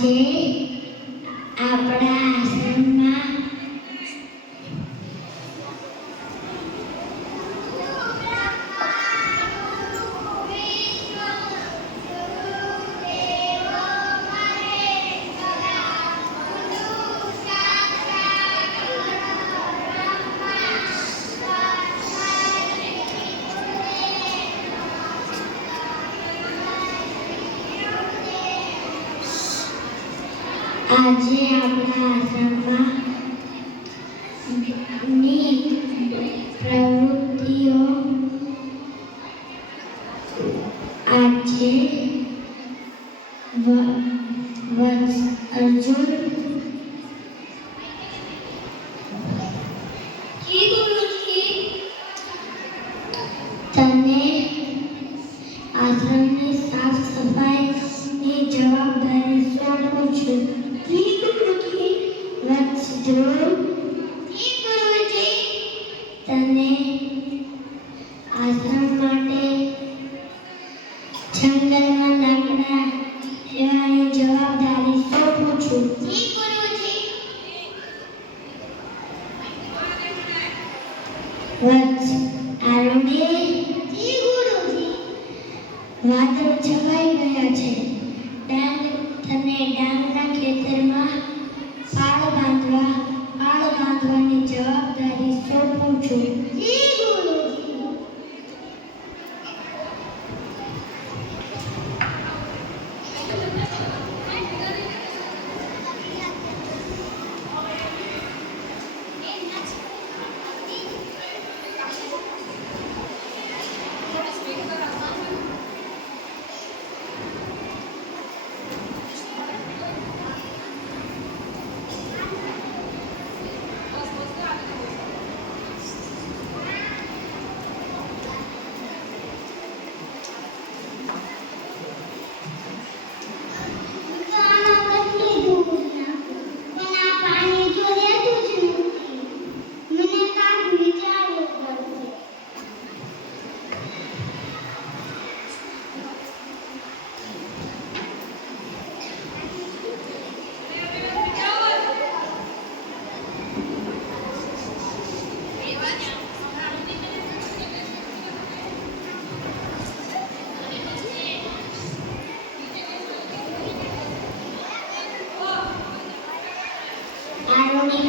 આજે આપણા આશ્રમમાં ની પ્રવૃત્તિઓ આજે અર્જુન તને આશ્રમની સાફ સફાઈની જવાબદારી સોંપું છું. તને આશ્રમ માટે જંગલમાં લાકડા લેવાની જવાબદારી સોંપું છું. વાદળ છવાઈ ગયા છે. તને ડાંગના ખેતરમાં પાળ બાંધવાની જવાબદારી સોંપું છું.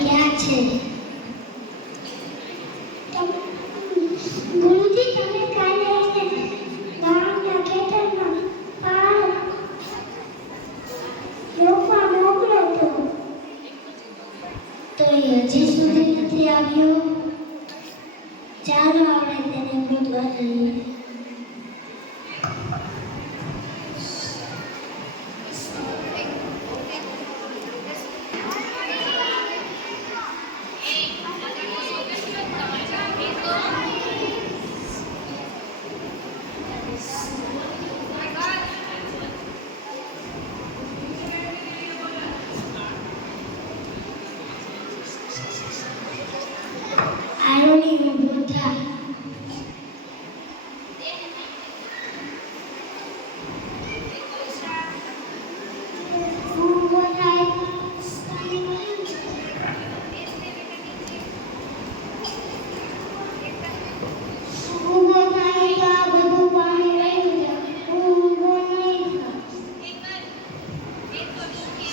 ક્યાં છે? ગુરુજી, તમે કાલે ગામના ખેતરમાં પાળ રોપવા મોકલો તો એ હજી સુધી નથી આવ્યો. ચાલો આપણે તેને ગોતવા જઈએ.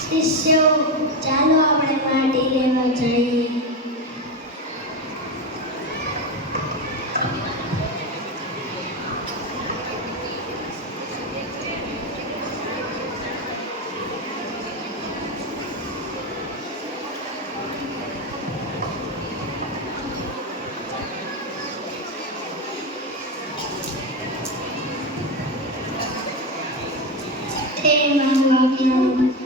શિષ્યો, ચાલો આપણે માટી લેવા જઈએ. તે મારું